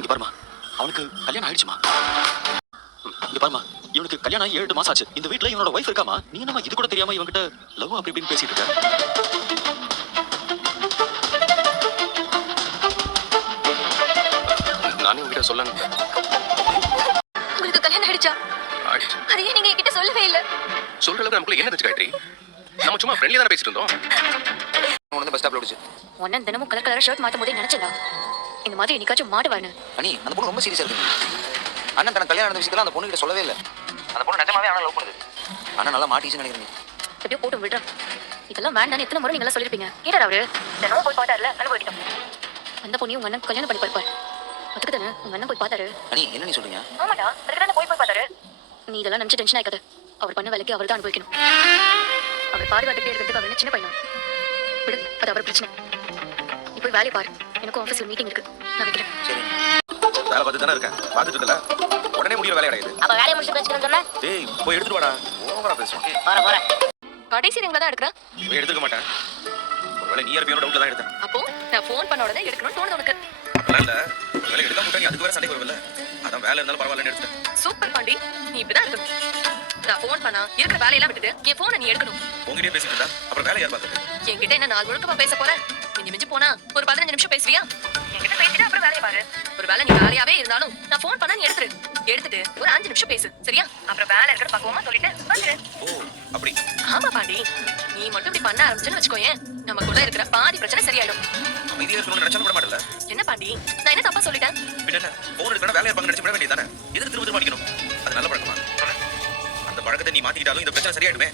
இங்க பாருமா, அவனுக்கு கல்யாணம் ஆயிடுச்சுமா. இங்க பாருமா, இவனுக்கு கல்யாணம் ஆகி 7 மாசம் ஆச்சு. இந்த வீட்ல இவனோட வைஃப் இருக்காமா. நீ என்னமா இது கூட தெரியாம இவன்கிட்ட லவ் அப்படி இப்படின்னு பேசிட்டு இருக்க? நானே உங்ககிட்ட சொல்லணும். உங்களுக்கு கல்யாணம் ஆயிடுச்சா? அதையே நீங்க என்கிட்ட சொல்லவே இல்ல. சொல்ற அளவுக்கு நமக்குள்ள என்ன இருந்துச்சு காயத்ரி? நம்ம சும்மா ஃப்ரெண்ட்லியா தான பேசிட்டு இருந்தோம். உன்ன பஸ் ஸ்டாப்ல விடுச்சு. ஒண்ணன் தினமும் கலர் கலரா ஷர்ட் மாத்தும் போதே நினைச்சதா இந்த மாதிரி என்னைக்காச்சும் மாட்டுவானு. அனி அந்த பொண்ணு ரொம்ப சீரியஸா இருக்கு. அண்ணன் தனக்கு கல்யாணம் நடந்த விஷயத்துல அந்த பொண்ணு கிட்ட சொல்லவே இல்ல. அந்த பொண்ணு நிஜமாவே அண்ணன் லவ் பண்ணுது. அண்ணன் நல்லா மாட்டிச்சுன்னு நினைக்கிறேன். எப்படியோ போட்டு விடுறேன். இதெல்லாம் வேண்டான்னு எத்தனை முறை நீங்க சொல்லிருப்பீங்க. கேட்டாரா அவரு? தினமும் போய் பார்த்தாருல, அனுபவிக்கிட்டோம். அந்த பொண்ணையும் உங்க அண்ணன் கல்யாணம் பண்ணி பார்ப்பார். அதுக்கு தானே உங்க அண்ணன் போய் பார்த்தாரு. அனி என்ன நீ சொல்றீங்க? ஆமாடா, அதுக்கு தானே போய் பார்த்தாரு. நீ இதெல்லாம் நினைச்சு டென்ஷன் ஆயிக்காத. அவர் பண்ண வேலைக்கு அவர் தான் அனுபவிக்கணும். அவர் பாதுகாத்துட்டே இருக்கிறதுக்கு அவர் சின்ன பையன். விடு, அது அவர் பிரச்சனை. நீ போய் வேலையை பாரு. எனக்கும் ஆஃபீஸ்ல மீட்டிங் இருக்கு. நான் வைக்கிறேன். சரி. வேலை பார்த்துட்டு தானே இருக்கேன். பார்த்துட்டு இருக்கல. உடனே முடிய வேலை கிடையாது. அப்ப வேலையை முடிச்சு பேசிக்கிறேன்னு சொன்னா? டேய் போய் எடுத்துட்டு வாடா. ஓவரா பேசுறோம். போறேன். கடைசி ரிங்ல தான் எடுக்கிறேன். போய் எடுத்துக்க மாட்டேன். ஒருவேளை நீ இருப்பியோட டவுட்ல தான் எடுத்தேன். அப்போ நான் ஃபோன் பண்ண உடனே எடுக்கணும்னு தோணுது உனக்கு. அதெல்லாம் இல்ல. வேலை எடுக்க மாட்டேன். நீ அதுக்கு வேற சண்டைக்கு வருவல்ல. அதான் வேலை இருந்தாலும் பரவாயில்லன்னு எடுத்துட்டேன். சூப்பர் பாண்டி, நீ இப்படிதான் இருக்கணும். நான் ஃபோன் பண்ணா இருக்கிற வேலையெல்லாம் விட்டுட்டு என் போனை நீ எடுக்கணும். உங்ககிட்டயே பேசிட்டு இருந்தா அப்புறம் வேலை யார் பார்த்துட்டு? என்கிட்ட என்ன நாள் முழுக்கமா பேச போறேன்? மிஞ்சி போனா ஒரு 15 நிமிஷம் பேசுவியா? என்கிட்ட பேசிட்டு அப்புறம் வேலையை பாரு. ஒரு வேலை நீ வேலையாவே இருந்தாலும் நான் ஃபோன் பண்ணா நீ எடுத்துட்டு ஒரு 5 நிமிஷம் பேசு, சரியா? அப்புறம் வேலை இருக்கிற பக்குவமா சொல்லிட்டு வந்துரு. ஓ அப்படி. ஆமா பாண்டி, நீ மட்டும் இப்படி பண்ண ஆரம்பிச்சுன்னு வச்சுக்கோயேன், நமக்குள்ள இருக்கிற பாதி பிரச்சனை சரியாயிடும். அமைதியா இருக்கணும்னு நினைச்சாலும் பட மாட்டல. என்ன பாண்டி, நான் என்ன தப்பா சொல்லிட்டேன்? பின்ன போன் எடுக்கணும் வேலையை பார்க்க நினைச்சு விட வேண்டியதானே? எதுக்கு திரும்ப திரும்ப அடிக்கணும்? அது நல்ல பழக்கமா? அந்த பழக்கத்தை நீ மாத்திக்கிட்டாலும் இந்த பிரச்சனை சரியாயிடுமே.